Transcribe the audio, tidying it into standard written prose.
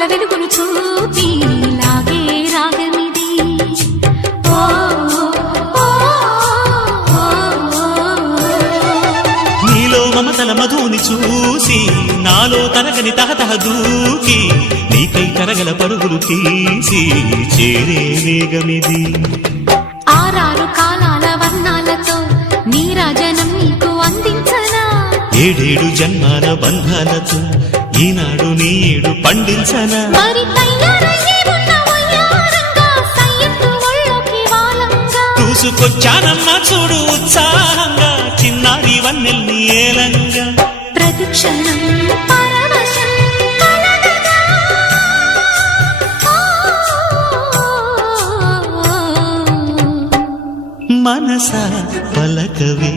తలపుల వెలుగును చూపి లాగే రాగమిది. నీలో మమతల మధుని చూసి నాలో తరగని తహతహ దూకి నీకై తరగల పరుగులు తీసి చేరే వేగమిది. ఆరారు కాలాల వర్ణాలతో నీరాజనం నీకు అందించనా, ఏడేడు జన్మాల బంధాలతో ఈనాడు నీడు పండించనా. మరి తయారయ్యే ఉన్న వయ్యారంగా సయ్యత్తు ఒళ్ళోకి వాలంగా చూసుకొచ్చానమ్మా చూడు ఉత్సాహంగా చిన్నారి వన్నెల్ని ఏలంగా. ప్రతిక్షణం పరవశం కలగగా. మనసా పలకవే